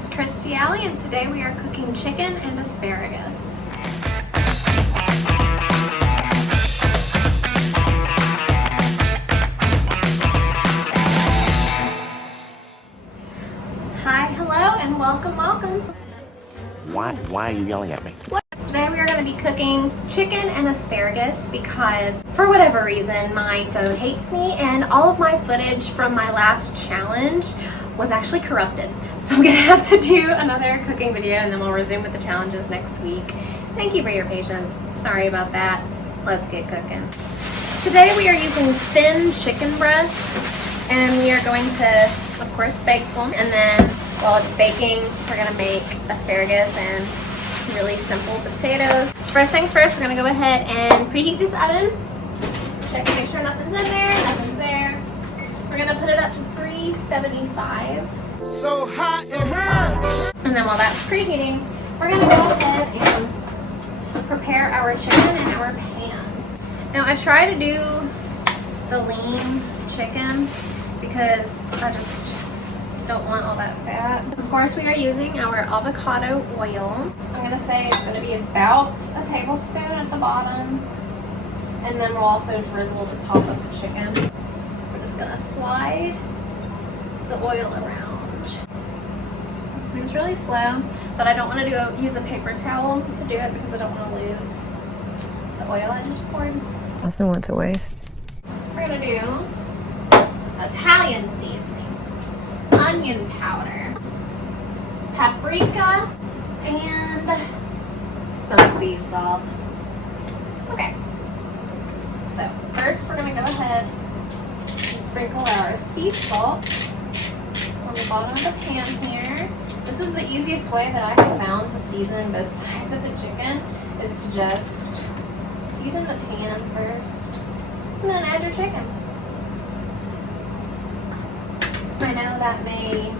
It's ItsKristiiAly, and today we are cooking chicken and asparagus. Hi, hello, and welcome. Why are you yelling at me? Today we are going to be cooking chicken and asparagus because for whatever reason my phone hates me and all of my footage from my last challenge was actually corrupted. So I'm going to have to do another cooking video and then we'll resume with the challenges next week. Thank you for your patience. Sorry about that. Let's get cooking. Today we are using thin chicken breasts and we are going to, of course, bake them. And then while it's baking, we're going to make asparagus and really simple potatoes. So first things first, we're gonna go ahead and preheat this oven. Check to make sure nothing's in there, nothing's there. We're gonna put it up to 375. So hot it hurts! And then while that's preheating, we're gonna go ahead and prepare our chicken in our pan. Now I try to do the lean chicken because I just don't want all that fat. Of course, we are using our avocado oil. I'm gonna say it's gonna be about a tablespoon at the bottom, and then we'll also drizzle the top of the chicken. We're just gonna slide the oil around. This moves really slow, but I don't want to use a paper towel to do it because I don't want to lose the oil I just poured. Nothing went to waste. We're gonna do Italian seasoning, onion powder, paprika, and some sea salt. Okay, so first we're gonna go ahead and sprinkle our sea salt on the bottom of the pan here. This is the easiest way that I have found to season both sides of the chicken, is to just season the pan first and then add your chicken. I know that may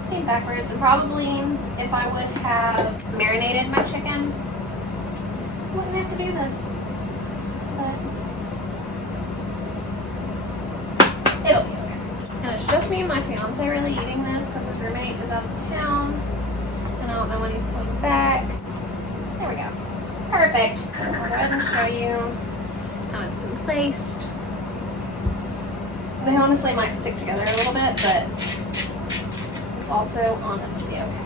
seem backwards, and probably if I would have marinated my chicken, I wouldn't have to do this. But it'll be okay. And it's just me and my fiance really eating this because his roommate is out of town and I don't know when he's coming back. There we go. Perfect. I'll go ahead and show you how it's been placed. They honestly might stick together a little bit, but it's also honestly okay.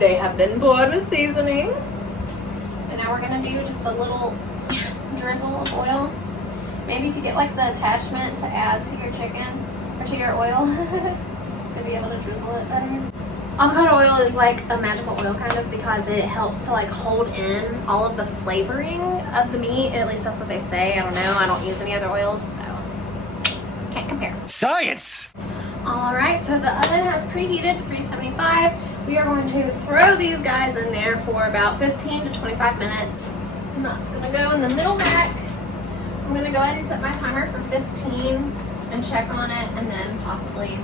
They have been poured with seasoning. And now we're gonna do just a little drizzle of oil. Maybe if you get like the attachment to add to your chicken or to your oil, you'll be able to drizzle it better. Avocado oil is like a magical oil kind of because it helps to like hold in all of the flavoring of the meat. At least that's what they say. I don't know. I don't use any other oils, so can't compare. Science! All right, so the oven has preheated to 375. We are going to throw these guys in there for about 15 to 25 minutes. And that's gonna go in the middle rack. I'm gonna go ahead and set my timer for 15 and check on it, and then possibly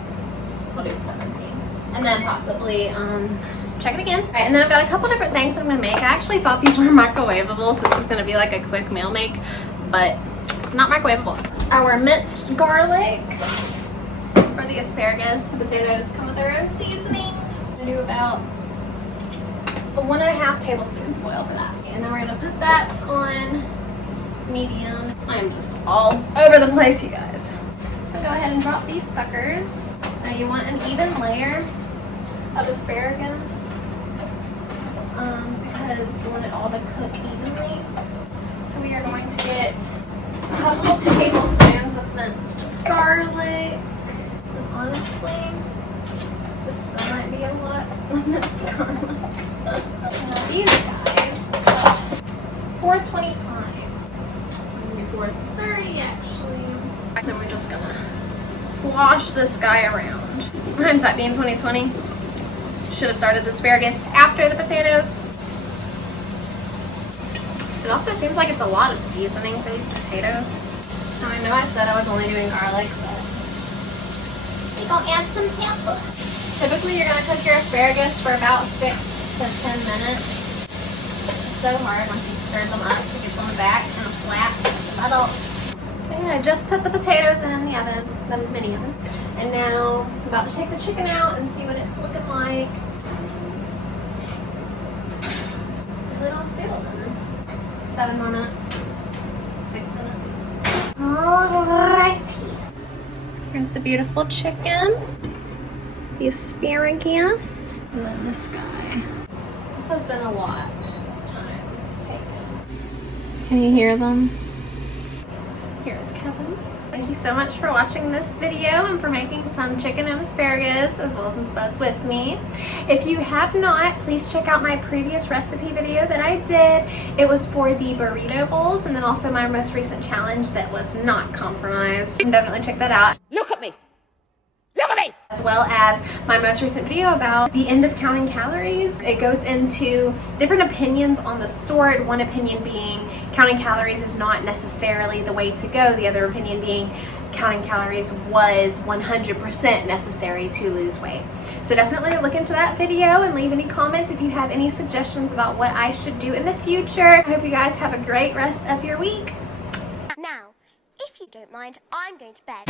we'll do 17. And then possibly check it again. All right, and then I've got a couple different things I'm gonna make. I actually thought these were microwavable, so this is gonna be like a quick meal make, but not microwavable. Our minced garlic for the asparagus. The potatoes come with their own seasoning. I'm gonna do about 1.5 tablespoons of oil for that. And then we're gonna put that on medium. I am just all over the place, you guys. I'm gonna go ahead and drop these suckers. Now you want an even layer of asparagus because you want it all to cook evenly. So we are going to get a couple tablespoons of minced garlic. And honestly, this might be a lot of minced garlic. Now these guys, $4.25. Maybe $4.30 actually. And then we're just gonna slosh this guy around. Hindsight being 2020. Should have started the asparagus after the potatoes. It also seems like it's a lot of seasoning for these potatoes. Now I know I said I was only doing garlic, but we're gonna add some pepper. Typically you're gonna cook your asparagus for about 6 to 10 minutes. It's so hard once you stir them up to get them back in a flat puddle. Okay, Okay, I just put the potatoes in the oven, the mini oven, and now I'm about to take the chicken out and see what it's looking like. Really don't feel it. 7 minutes, 6 minutes. Alrighty. Here's the beautiful chicken, the asparagus, and then this guy. This has been a lot of time taken. Can you hear them? Here's Kevin's. Thank you so much for watching this video and for making some chicken and asparagus as well as some spuds with me. If you have not, please check out my previous recipe video that I did. It was for the burrito bowls and then also my most recent challenge that was not compromised. Definitely check that out. Look at me. Look at me. As well as my most recent video about the end of counting calories. It goes into different opinions on the sort. One opinion being counting calories is not necessarily the way to go. The other opinion being counting calories was 100% necessary to lose weight. So definitely look into that video and leave any comments if you have any suggestions about what I should do in the future. I hope you guys have a great rest of your week. Now, if you don't mind, I'm going to bed.